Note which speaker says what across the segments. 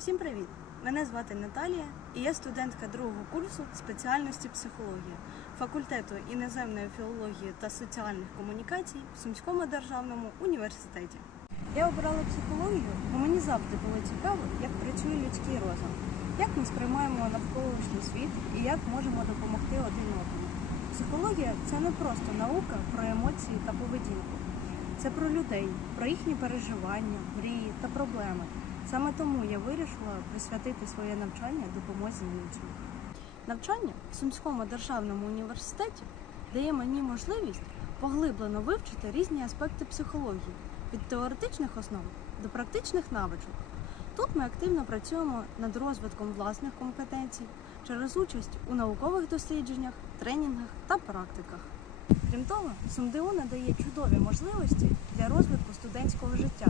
Speaker 1: Всім привіт! Мене звати Наталія і я студентка другого курсу спеціальності психологія факультету іноземної філології та соціальних комунікацій в Сумському державному університеті. Я обрала психологію, бо мені завжди було цікаво, як працює людський розум, як ми сприймаємо навколишній світ і як можемо допомогти один одному. Психологія це не просто наука про емоції та поведінку. Це про людей, про їхні переживання, мрії та проблеми. Саме тому я вирішила присвятити своє навчання допомозі іншим. Навчання в Сумському державному університеті дає мені можливість поглиблено вивчити різні аспекти психології від теоретичних основ до практичних навичок. Тут ми активно працюємо над розвитком власних компетенцій через участь у наукових дослідженнях, тренінгах та практиках. Крім того, СумДУ надає чудові можливості для розвитку студентського життя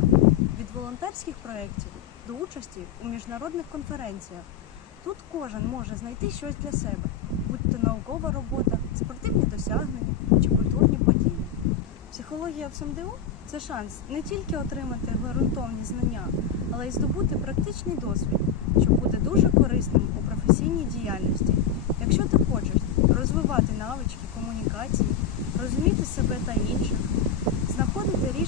Speaker 1: від волонтерських проєктів до участі у міжнародних конференціях. Тут кожен може знайти щось для себе, будь то наукова робота, спортивні досягнення чи культурні події. Психологія в СумДУ це шанс не тільки отримати ґрунтовні знання, але й здобути практичний досвід, що буде дуже корисним у професійній діяльності. Якщо ти хочеш розвивати навички комунікації, розуміти себе та інших, знаходити рішення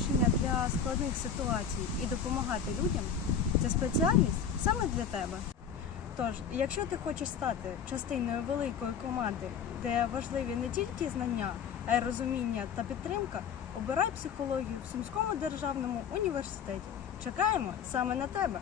Speaker 1: складних ситуацій і допомагати людям, ця спеціальність саме для тебе. Тож, якщо ти хочеш стати частиною великої команди, де важливі не тільки знання, а й розуміння та підтримка, обирай психологію в Сумському державному університеті. Чекаємо саме на тебе!